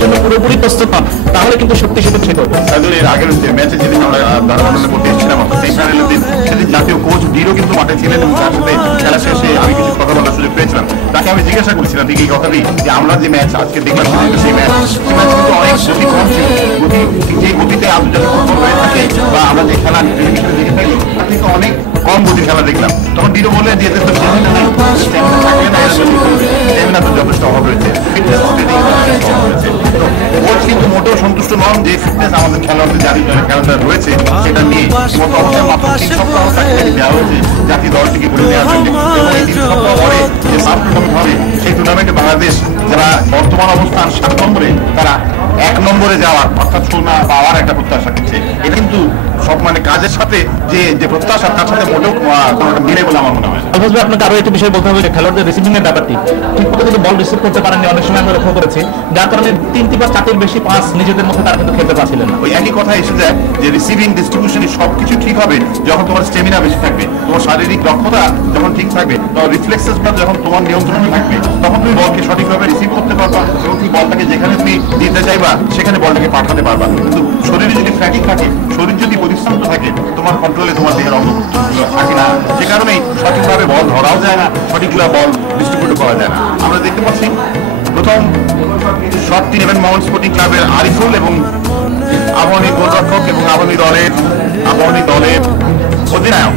জন্য পুরোপুরি প্রস্তুত হন, তাহলে কিন্তু শক্তি সেটা ঠিক হবে। এর আগের ম্যাচে যেদিন আমরা ধারাবাহিক করতে এসেছিলাম সেমিফাইনালের দিন, সেদিন জাতীয় কোচ ডিরো কিন্তু মাঠে ছিলেন এবং তার সাথে খেলা শেষে আমি কিছু কথা বলার সুযোগ পেয়েছিলাম। তাকে আমি জিজ্ঞাসা করেছিলাম ঠিক এই কথাটি, যে আমরা যে ম্যাচ আজকে দেখলাম সেই ম্যাচ কিন্তু অনেক গতি কম ছিল, যে গতিতে আন্তর্জাতিক ফুটবল হয়ে থাকে বা আমরা যে খেলা টেলিভিশনে দেখে থাকি তার থেকে অনেক কম গতির খেলা দেখলাম। তখন ডিরো বললেন যে এদের তো স্ট্যামিনা নেই, স্ট্যামিনা থাকলে না স্ট্যামিনা তো যথেষ্ট অভাব রয়েছে, ফিটনেস কোচ কিন্তু মোটেও সন্তুষ্ট নন যে ফিটনেস আমাদের খেলোয়াড়দের জাতীয় দলের খেলোয়াড়রা রয়েছে সেটা নিয়ে মতো অবস্থায় মাত্র 3 সপ্তাহ তাকে দেওয়া হয়েছে জাতীয় দলটিকে করে নেওয়ার জন্য। এবং এই 3 সপ্তাহ পরে যে সাব টুর্নামেন্ট হবে সেই টুর্নামেন্টে বাংলাদেশ যারা বর্তমান অবস্থান 7 নম্বরে তারা 1 নম্বরে যাওয়ার অর্থাৎ সোনা পাওয়ার একটা প্রত্যাশা করছে। এটা কিন্তু সব মানে কাজের সাথে যে প্রত্যাশা তার সাথে মোটেও কোনো মিলে বলে আমার মনে হয়। আপনাকে আরো একটা বিষয় বলতে হবে যে খেলোয়াড়দের রিসিভিং এর ব্যাপারটি ঠিক মতো কিন্তু বল রিসিভ করতে পারেননি, অনেক সময় আমরা লক্ষ্য করেছি, যার কারণে 3 বা 4টির বেশি পাস নিজেদের মধ্যে তারা কিন্তু খেলতে পারছিলেন না। ওই একই কথা এসে যায় যে রিসিভিং ডিস্ট্রিবিউশন সবকিছু ঠিক হবে যখন তোমার স্টেমিনা বেশি থাকবে, তোমার শারীরিক দক্ষতা যখন ঠিক থাকবে, তখন রিফ্লেক্সেসটা যখন তোমার নিয়ন্ত্রণে থাকবে তখন তুমি বলকে সঠিকভাবে রিসিভ করতে পারবা এবং তুমি বলটাকে যেখানে তুমি দিতে চাইবা সেখানে বলটাকে পাঠাতে পারবা। কিন্তু শরীরে যদি ফ্যাটিক থাকে, শরীর যদি পরিশ্রান্ত থাকে, তোমার কন্ট্রোলে তোমার দেহের অঙ্গ থাকে না, সে কারণেই সঠিকভাবে বল ধরাও যায় না, সঠিকভাবে বল ডিস্ট্রিবিউট করা যায় না। আমরা দেখতে পাচ্ছি প্রথম শটটি নেবেন মোহামেডান স্পোর্টিং ক্লাবের আরিফুল এবং আবাহনী গোলরক্ষক এবং আবাহনী দলের অধিনায়ক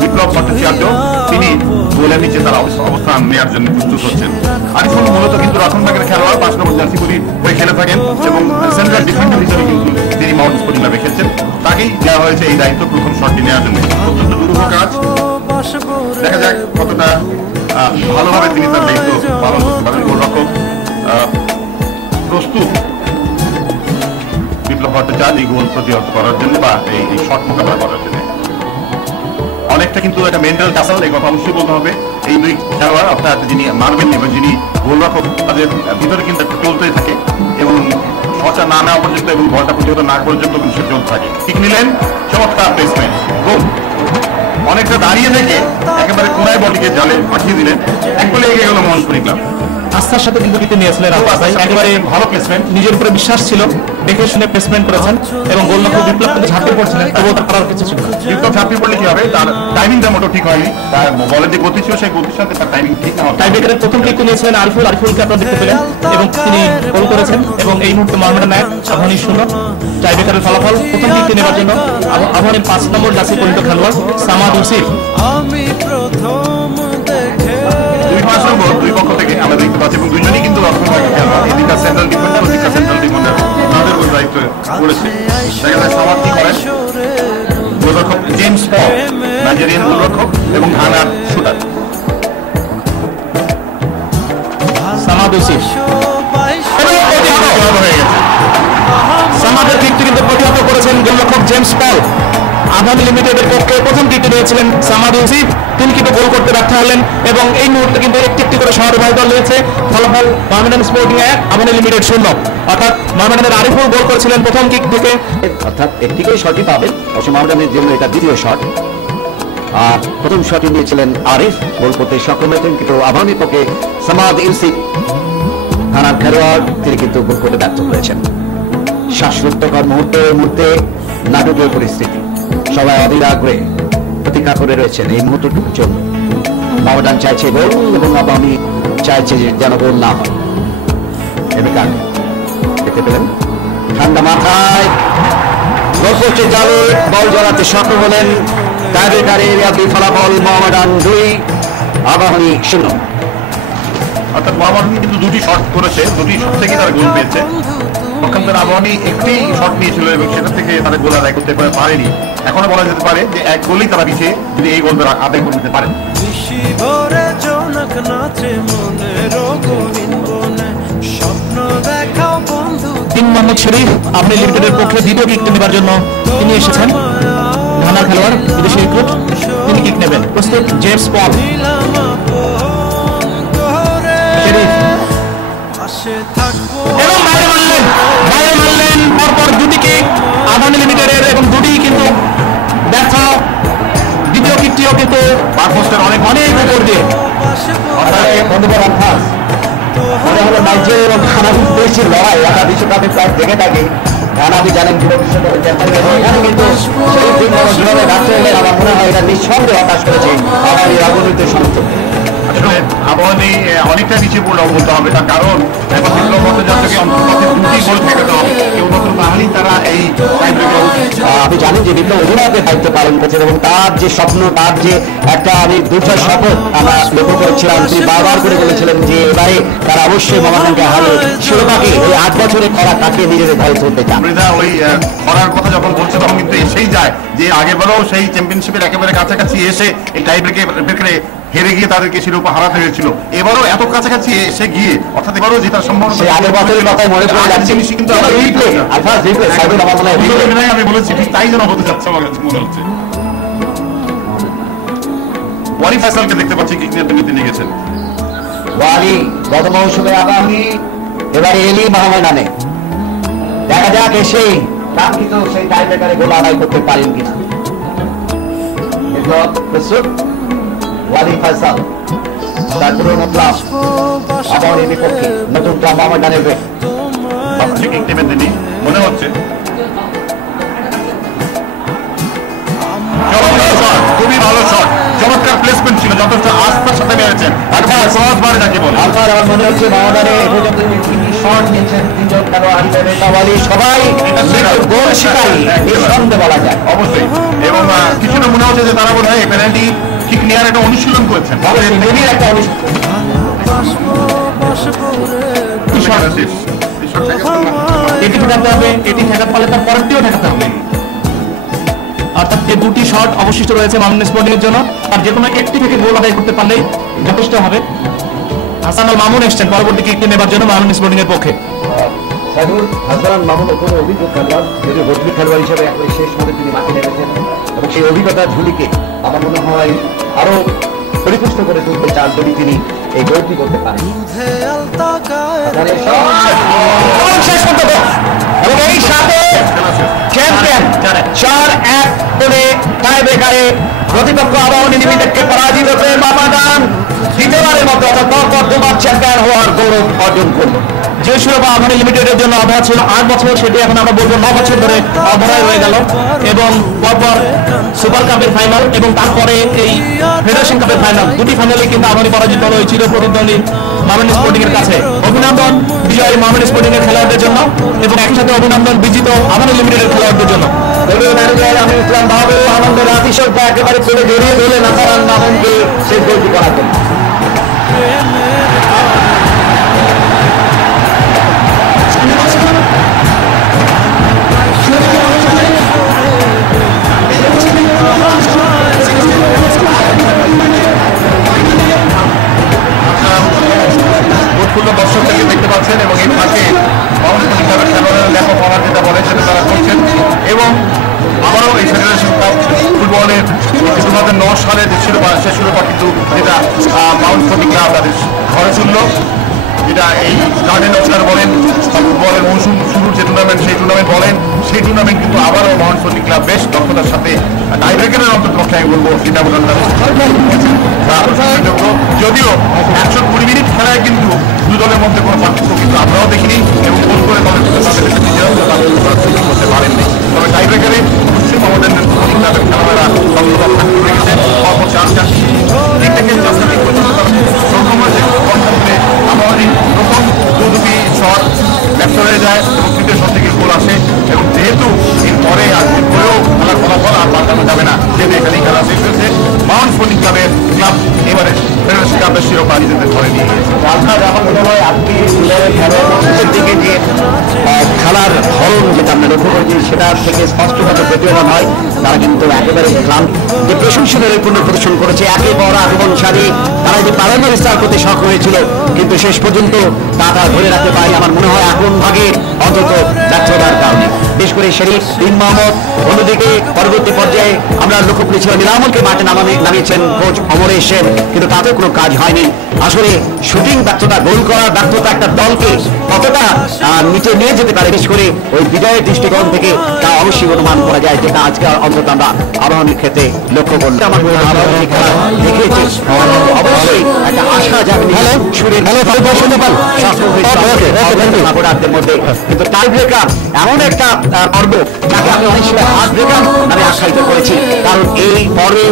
বিপ্লব ভট্টাচার্য, তিনি গোলের নিচে তার অবস্থান নেওয়ার জন্য প্রস্তুত হচ্ছেন। আরিফুল মূলত কিন্তু রক্ষণভাগের খেলোয়াড়, 5 নম্বর জার্সি হয়ে খেলে থাকেন এবং সেন্ট্রাল ডিফেন্ডার হিসেবে কিন্তু তিনি মোহামেডান স্পোর্টিং ক্লাবে খেলছেন। তাকেই দেওয়া হয়েছে এই দায়িত্ব প্রথম শটটি নেওয়ার জন্য। অত্যন্ত দুরূহ কাজ, দেখা যাক কতটা ভালোভাবে তিনি তার দায়িত্ব পালন করতে পারেন। গোলরক্ষক প্রস্তুত বিপ্লব ভট্টাচার্য এই গোল প্রতিহত করার জন্য বা এই শট মোকাবেলা করার জন্য। অনেকটা কিন্তু একটা মেন্টাল টাসল, এই কথা অবশ্যই বলতে হবে। এই দুই খেলোয়াড় অর্থাৎ যিনি মারবেন এবং যিনি গোলরক্ষক তাদের ভিতরে কিন্তু চলতেই থাকে এবং শটটা না নেওয়া পর্যন্ত এবং বলটা প্রতিহত না পর্যন্ত কিন্তু চলতে থাকে। ঠিক নিলেন, চমৎকার প্লেসমেন্ট, গোল। অনেকটা দাঁড়িয়ে থেকে একেবারে কোনায় বলটিকে জালে পাঠিয়ে দিলেন, এক বলে এগিয়ে গেল মোহামেডান স্পোর্টিং ক্লাব। আস্থার সাথে কিন্তু দিতে নিয়েছিলেন, একেবারে ভালো প্লেসমেন্ট, নিজের উপরে বিশ্বাস ছিল, দেখে শুনে প্লেসমেন্ট করেছেন এবং গোলরক্ষক বিপ্লব কিন্তু ঝাঁপিয়ে পড়ছিলেন, তবুও তার করার কিছু ছিল না। বিপ্লব ঝাঁপিয়ে পড়লে কি হবে, তার টাইমিংটা মোটেও ঠিক হয়নি, তার বলের যে গতি ছিল সেই গতির সাথে তার টাইমিং ঠিক না হয়। টাইব্রেকারের প্রথম কিকটি নিয়েছিলেন আরিফুলকে আপনারা দেখতে পেলেন এবং তিনি গোল করেছেন এবং এই মুহূর্তে মোহামেডান 1 আবাহনী 0। টাইব্রেকারের ফলাফল প্রথম কিকটি নেওয়ার জন্য আবাহনীর 5 নম্বর জার্সি পরিহিত খেলোয়াড় সামাদ ইউসুফ। দুই পক্ষ থেকে আমরা দেখতে পাচ্ছি এবং দুজনেই কিন্তু রক্ষণভাগের খেলোয়াড়, এদিকটা সেন্ট্রাল ডিফেন্ডার, ওদিকটা সেন্ট্রাল ডিফেন্ডার, তাদের ওই দায়িত্ব করেছে। দেখা যায় সামাদ কি করেন, গোলরক্ষক জেমস পল, নাইজেরিয়ান গোলরক্ষক এবং ঘানার শুটার সামাদ ইউসুফ হয়ে গেছে। সামাদের কিকটি কিন্তু প্রতিহত করেছেন গোলরক্ষক জেমস পল। আবাহনী লিমিটেডের পক্ষে প্রথম কিকটি নিয়েছিলেন সামাদ ইউসুফ, তিনি কিন্তু গোল করতে ব্যর্থ হলেন এবং এই মুহূর্তে কিন্তু একটি করে সহরভাই দল রয়েছে। ফলাফল মোহামেডান স্পোর্টিং 1 আবাহনী লিমিটেড 0। অর্থাৎ মোহামেডানের আরিফুল গোল করেছিলেন প্রথম কিক থেকে, অর্থাৎ একটিকেই শটই পাবেন, অবশ্য মোহামেডানের জন্য এটা দ্বিতীয় শট। আর প্রথম শটই নিয়েছিলেন আরিফ, গোল করতে সক্ষম হয়েছেন, কিন্তু আবাহনীর পক্ষে সামাদ ইউসুফ থানার খেলোয়াড়, তিনি কিন্তু গোল করতে ব্যর্থ হয়েছেন। শ্বাসরুদ্ধকর মুহূর্তে নাটকীয় পরিস্থিতি, সবাই অধীর আগ্রহে প্রতীক্ষা করে রয়েছেন এই মুহূর্তটুকুর জন্য। মোহামেডান চাইছে গোল এবং আবাহনী চাইছে যেন গোল না হয়। এবার দেখতে পেলেন ঠান্ডা মাথায় গোলপোস্টে জালে বল জড়াতে সক্ষম হলেন। টাইব্রেকারের একই ফলাফল মোহামেডান 2 আবাহনী 0। অর্থাৎ মোহামেডান কিন্তু দুটি শট করেছে, দুটি শট থেকে তারা গোল পেয়েছে। পক্ষান্তরে আবাহনী একটি শট নিয়েছিল এবং সেটা থেকে তারা গোল আদায় করতে পারেনি। এখনো বলা যেতে পারে যে এক গোলই তারা পিছিয়ে যদি এই গোল আদায় করতে পারেন। 3 মোহাম্মদ শরীফ আবাহনী লিমিটেডের পক্ষে দ্বিতীয় কিকটি নেবার জন্য তিনি এসেছেন। ঘানার খেলোয়াড়, বিদেশি রিক্রুট, তিনি কিক নেবেন। প্রস্তুত জেমস পল। এবং বাইরে মারলেন পরপর দুটি কিক আবাহনী লিমিটেডের এবং দুটি কিন্তু ব্যর্থ। দ্বিতীয় কিকটিও কিন্তু অনেক উপর দিয়ে হলো নাইজেরিয়া এবং ঘানার দেশের লড়াই আমরা বিশ্বকাপে প্রায় দেখে থাকি। ঘানাবি জানেন বিশ্বকাপের চ্যাম্পিয়ন এবং এখানে কিন্তু সেই দিন যেভাবে রাখতে হলে আমার মনে হয় এটা নিঃসন্দেহে হতাশ করেছে আমার এই রাজনৈতিক সমর্থক। আসলে আবাহনী অনেকটা নিচে পড়লেও বলতে হবে, তার কারণ এখন বিপ্লব ভট্টাচার্যকে অন্তর্পথে 2টি গোল ঠেকাতে হবে, কেউ নতুন তাহলেই তারা এই আপনি জানেন যে বিপ্লব অধিনায়কের দায়িত্ব পালন করছেন এবং তার যে স্বপ্ন, তার যে একটা আমি দুর্জয় শপথ আমরা লক্ষ্য করেছিলাম, তিনি বারবার করে বলেছিলেন যে এবারে তারা অবশ্যই মোহামেডানকে হারিয়ে শিরোপাকে ওই 8 বছরে খরা কাটিয়ে নিজেদের ঘরে তুলতে চান। মৃদা ওই খরার কথা যখন বলছে তখন কিন্তু এসেই যায় যে আগেরবারও সেই চ্যাম্পিয়নশিপের একেবারে কাছাকাছি এসে এই টাই ব্রেকে হেরে গিয়ে তাদেরকে শিরোপা হারাতে হয়েছিল। এবারও এত কাছাকাছি এসে গিয়ে অর্থাৎ এবারও জেতার সম্ভাবনা সেই আগের বছরের কথাই মনে পড়ে যাচ্ছে। কিন্তু আমি বলেছি ঠিক তাই যেন হতে যাচ্ছে আমার কাছে মনে হচ্ছে। ওয়ালি ফয়সালকে দেখতে পাচ্ছি কি তিনি গেছেন। ওয়ালি গত মৌসুমে আগামী এবারে এলি মোহামেডানে দেখা যাক এসেই কাঙ্ক্ষিত সেই টাই ব্রেকারে গোল আদায় করতে পারেন কিনা। প্রস্তুত ওয়ালি ফয়সাল তার পুরনো ক্লাব আবাহনীর বিপক্ষে নতুন ক্লাব মোহামেডানের টিমে তিনি মনে হচ্ছে খুবই ভালো শট, চমৎকার প্লেসমেন্ট ছিল, যথেষ্ট আস্থার সাথে মেরেছেন। সহজবার যাকে বলে আমার মনে হচ্ছে মোহামেডানে এ পর্যন্ত শট নিয়েছেন 3 জন খেলোয়াড় হিসেবে সবাই গোল শিকারী নিঃসন্দেহে বলা যায় অবশ্যই। এবং কিছুটা মনে হচ্ছে যে তারা বোধ হয় পেনাল্টি ঠিক নেওয়ার একটা অনুশীলন করেছেন। এটি ঠেকাতে হবে, এটি ঠেকাতে পারলে তার পরেরটিও ঠেকাতে হবে। অর্থাৎ এই 2টি শট অবশিষ্ট রয়েছে মোহামেডান স্পোর্টিং এর জন্য, আর যে কোনো একটি থেকে গোল আদায় করতে পারলেই যথেষ্ট হবে। হাসান আল মামুন এসছেন পরবর্তী কিকটি নেবার জন্য মোহামেডান স্পোর্টিং এর পক্ষে। হাসান মামুন কোনো অভিজ্ঞ খেলোয়াড়, যদি ভর্তি খেলোয়াড় হিসেবে একবারে শেষ মধ্যে তিনি মাঠে নেমেছেন এবং সেই অভিজ্ঞতার ঝুলিকে আমার মনে হয় আরো পরিপুষ্ট করে তুলতে চান যদি তিনি এই গোলটি করতে পারেন। এবং এই সাথে চ্যাম্পিয়ন 4-1 করে টাই ব্রেকারে প্রতিপক্ষ আবাহনী লিমিটেডকে পরাজিত করে মোহামেডান দ্বিতীয়বারের মতো অর্থাৎ চ্যাম্পিয়ন হওয়ার গৌরব অর্জন করল। যে শিরোপা আবাহনী লিমিটেডের জন্য অবহার ছিল 8 বছর, সেটি এখন আমরা বলবো 9 বছর ধরে অবহার হয়ে গেল। এবং পরপর সুপার কাপের ফাইনাল এবং তারপরে এই ফেডারেশন কাপের ফাইনাল, 2টি ফাইনালে কিন্তু আবাহনী পরাজিত হয়েছিল প্রতিদ্বন্দ্বী মোহামেডান স্পোর্টিং এর কাছে। অভিনন্দন বিজয়ী মোহামেডান স্পোর্টিং এর খেলোয়াড়দের জন্য এবং একই সাথে অভিনন্দন বিজিত আবাহনী লিমিটেডের খেলোয়াড়দের জন্য। আমি ইসলাম বাবু আনন্দের আতিশয্য একেবারে তুলে জড়িয়ে ধরলেন হাসান মামুনকে সেই গোলটি করার জন্য। দর্শকদেরকে দেখতে পাচ্ছেন এবং এই ফাঁকে মোহামেডান খেলোয়াড়ের লেখক হওয়ার যেটা বলে সেটা তারা করছেন। এবং আবারও এই ফেডারেশন কাপ ফুটবলের 2009 সালে যে শিরোপা, সে শিরোপা কিন্তু যেটা মাউন্ট স্পোর্টিং ক্লাব তাদের ঘরে তুলল, যেটা এই গার্ডেন অফিসার বলেন ফুটবলের মৌসুম শুরুর যে টুর্নামেন্ট, সেই টুর্নামেন্ট বলেন, সেই টুর্নামেন্ট কিন্তু আবারও মাউন্ট স্পোর্টিং ক্লাব বেশ দক্ষতার সাথে টাই ব্রেকারের অন্তর্পক্ষে আমি বলবো সেটা বোঝানো যদিও 120 মিনিট খেলায় কিন্তু দুই দলের মধ্যে কোনো পার্থক্য কিন্তু আমরাও দেখিনি এবং গোল করে দলের করতে পারেননি। তবে টাই ব্রেকারে অবশ্যই মোহামেডান স্পোর্টিং ক্লাবের খেলোয়াড়রা রেখেছে অল্প 4 থেকে 4 পর্যন্ত আবাহনী প্রথম দুটি শট ব্যর্থ হয়ে যায় এবং তৃতীয় শট থেকে গোল আসে। এবং যেহেতু এরপরে আর পরেও খেলার ফলাফল আর পাল্টানো যাবে না, যেহেতু এখানেই খেলা শেষ হয়েছে, মাউন্ট স্পোর্টিং ক্লাবের ক্লাব এবারে ফেডারেশন কাপের শিরোপা নিজেদের ঘরে নিয়ে গিয়েছে। আমার মনে হয় আজকে দিকে যে খেলার ধরন যেটা আমরা লক্ষ্য করেছি সেটা থেকে স্পষ্টভাবে প্রতীয়মান হয় তারা কিন্তু একেবারে ক্লান্ত যে প্রশংসনের পূর্ণ প্রদর্শন করেছে। একে বড় আগমন সারি তারা যে প্রাধান্য বিস্তার করতে সক্ষম হয়েছিল কিন্তু শেষ পর্যন্ত তা ধরে রাখতে পারি আমার মনে হয় এখন ভাগে অন্তত ব্যর্থতার কারণে। বিশেষ করে শরীফ বিন মোহাম্মদ। অন্যদিকে পরবর্তী পর্যায়ে আমরা লক্ষ্য করেছিলাম নিরামলকে মাঠে নামিয়েছেন কোচ অমরেশ সেন, কিন্তু তাতেও কোনো কাজ হয়নি। আসলে শুটিং ব্যর্থতা, গোল করার ব্যর্থতা একটা দলকে কতটা নিচে নিয়ে যেতে পারে, বিশেষ করে ওই বিজয়ের দৃষ্টিকোণ থেকে তা অবশ্যই অনুমান করা যায়, যেটা আজকে অন্তত আমরা আবাহনীর ক্ষেত্রে লক্ষ্য করলাম। আমার মনে হয় আবাহনী খেলা দেখেছি, অবশ্যই একটা আশা জাগনি সুরের সাপোর্টারদের মধ্যে। কিন্তু টাই ব্রেকার এমন একটা পর্ব যাকে আমি অনেক সময় হার্ট ব্রেকার নামে আখ্যায়িত করেছি, কারণ এই পর্বে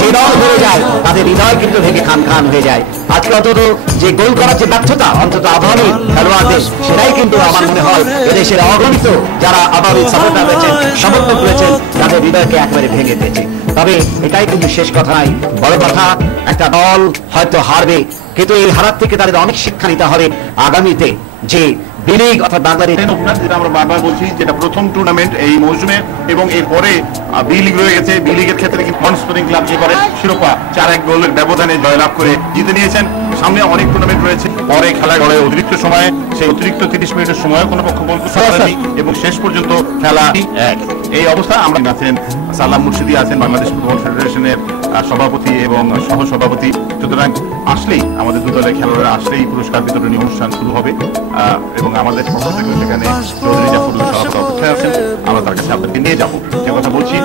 যে দল হয়ে যায় তাদের হৃদয় কিন্তু থেকে খান খান হয়ে যায়। আজকে অন্তত যে গোল করার যে ব্যর্থতা অন্তত আবাহনীর খেলোয়াড়দের, সেটাই কিন্তু আমার মনে হয় এদেশের অগণিত যারা আবাহনীর সাপোর্টার রয়েছেন, সমর্থক রয়েছেন, তাদের হৃদয়কে একেবারে ভেঙে দিয়েছে। তবে এটাই কিন্তু শেষ কথা নয়, বড় কথা একটা দল হয়তো হারবে, কিন্তু এই হারার থেকে তাদের অনেক শিক্ষা নিতে হবে আগামীতে। যে বিলিগ অর্থাৎ বাংলাদেশ যেটা আমরা বারবার বলছি, যেটা প্রথম টুর্নামেন্ট এই মৌসুমে, এবং এরপরে বি লিগ রয়ে গেছে। বি লিগের ক্ষেত্রে কিন্তু স্পোর্টিং ক্লাব এবারে শিরোপা 4-1 গোলের ব্যবধানে জয়লাভ করে জিতে নিয়েছেন। সামনে অনেক টুর্নামেন্ট রয়েছে, পরে খেলা গড়ে অতিরিক্ত সময়ে, সেই অতিরিক্ত 30 মিনিটের সময় কোনো পক্ষ গোল করতে পারেনি এবং শেষ পর্যন্ত খেলা এই অবস্থা। আমরা আছেন সালাম মুর্শিদি, আছেন বাংলাদেশ ফুটবল ফেডারেশনের সভাপতি এবং সহসভাপতি। সুতরাং আসলেই আমাদের দু দলের খেলোয়াড়রা আসলেই পুরস্কার বিতরণী অনুষ্ঠান শুরু হবে এবং আমাদের পক্ষ থেকে সেখানে চৌধুরী জাফরুল সভাপতি অপেক্ষায় আছেন। আমরা তার কাছে আপনাকে নিয়ে যাবো। যে কথা বলছি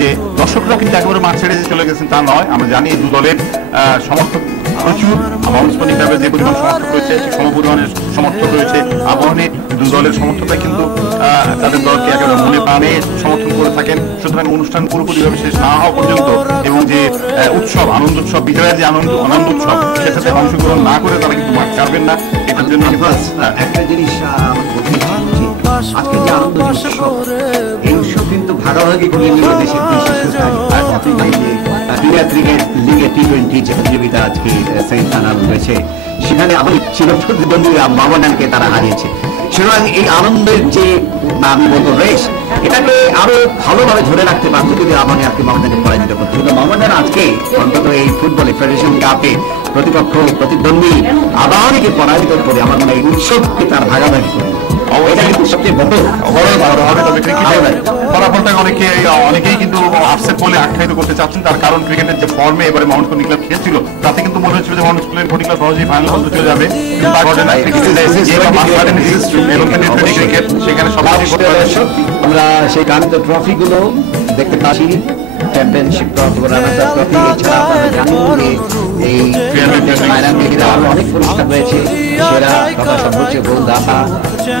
যে দর্শকরা কিন্তু একেবারে মাঠ ছেড়ে চলে গেছেন তা নয়। আমরা জানি দু দলের সমর্থক প্রচুর, আবাহনী স্পোর্টিং ক্লাবের যে পরিমাণ সমর্থক রয়েছে সমপরিমাণের সমর্থক রয়েছে আবাহনীর। দু দলের সমর্থকরা কিন্তু তাদের দলকে একেবারে মনে প্রাণে সমর্থন করে থাকেন। সুতরাং অনুষ্ঠান পুরোপুরিভাবে শেষ না হওয়া পর্যন্ত এবং যে উৎসব, আনন্দ উৎসব, বিজয়ের যে আনন্দ উৎসব, সেটাতে অংশগ্রহণ না করে তারা কিন্তু মাঠ ছাড়বেন না। এটার জন্য একটা জিনিস আজকে যে আনন্দ উৎসব, এই উৎসব কিন্তু ভাগাভাগি করে নিয়ে দেশের প্রিমিয়ার ক্রিকেট লিগে টি-20 যে প্রতিযোগিতা আজকে সেমিফাইনাল হয়েছে, সেখানে আমাদের চিরপ্রতিদ্বন্দ্বী মোহামেডানকে তারা হারিয়েছে। সুতরাং এই আনন্দের যে আমি বলবো রেস, এটাকে আরো ভালোভাবে ধরে রাখতে পারতো যদি আমাকে আজকে মোহামেডানকে পরাজিত করতে। কিন্তু মোহামেডান আজকে অন্তত এই ফুটবলে ফেডারেশন কাপে প্রতিপক্ষ প্রতিদ্বন্দ্বী আবাহনীকে পরাজিত করে আমার মনে হয় এই উৎসবকে তার ভাগাভাগি করে। এটা কিন্তু সবচেয়ে বড় হবে। তবে ক্রিকেটের ফলাফলটা অনেকেই কিন্তু আপসেট বলে আখ্যায়িত করতে চাচ্ছেন, তার কারণ ক্রিকেটের যে ফর্মে এবারে মাউন্ট স্পোর্টিং ক্লাব খেলছিল তাতে কিন্তু মনে হচ্ছিল যে মাউন্ট স্পোর্টিং ক্লাব সহজেই ফাইনাল পর্যন্ত চলে যাবে। ক্রিকেট সেখানে সবাই আমরা সেই কাঙ্ক্ষিত ট্রফিগুলো দেখতে পাচ্ছি, চ্যাম্পিয়নশিপ ট্রফি, রানার্স ট্রফি, এছাড়া আপনারা জানেন এই আরো অনেক পুরস্কার রয়েছে। সেরা তথা সর্বোচ্চ গোলদাতা,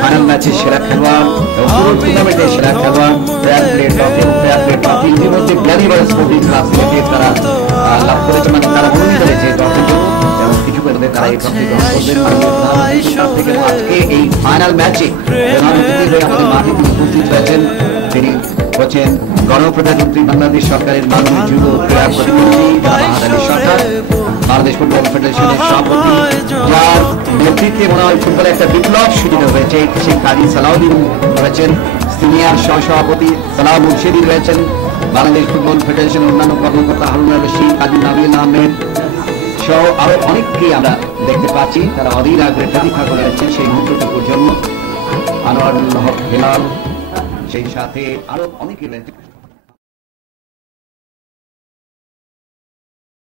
ফাইনাল ম্যাচে সেরা খেলোয়াড় এবং পুরো টুর্নামেন্টের সেরা খেলোয়াড়, ফেয়ার প্লে ট্রফি এবং ফেয়ার প্লে ট্রফি ইতিমধ্যে ব্যারিবার স্পোর্টিং ক্লাব সিলেটে তারা লাভ করেছে, মানে তারা মনোনীত হয়েছে ট্রফিগুলো এবং কিছু করে তারা এই ট্রফি গ্রহণ করবেন। আজকে এই ফাইনাল ম্যাচে আমাদের মাঠে উপস্থিত হয়েছেন, তিনি হচ্ছেন গণপ্রজাতন্ত্রী বাংলাদেশ সরকারের মাননীয় যুব ক্রীড়া প্রতিমন্ত্রী মাহাদ আলী সরকার, বাংলাদেশ ফুটবল ফেডারেশনের সভাপতি, যার নেতৃত্বে মনে হয় ফুটবলে একটা বিপ্লব সূচিত হয়েছে, সেই কাজী সালাউদ্দিন রয়েছেন, সিনিয়র সহসভাপতি সালাম মুর্শিদি রয়েছেন, বাংলাদেশ ফুটবল ফেডারেশনের অন্যান্য কর্মকর্তা হারুনা রশিদ, কাজী নাবিল আহমেদ সহ আরো অনেককেই আমরা দেখতে পাচ্ছি। তারা অধীর আগ্রহে প্রতীক্ষা করে যাচ্ছেন সেই মুহূর্তটুকুর জন্য। আনোয়ারুল হক হেলাল, সেই সাথে আরো অনেকে রয়েছে।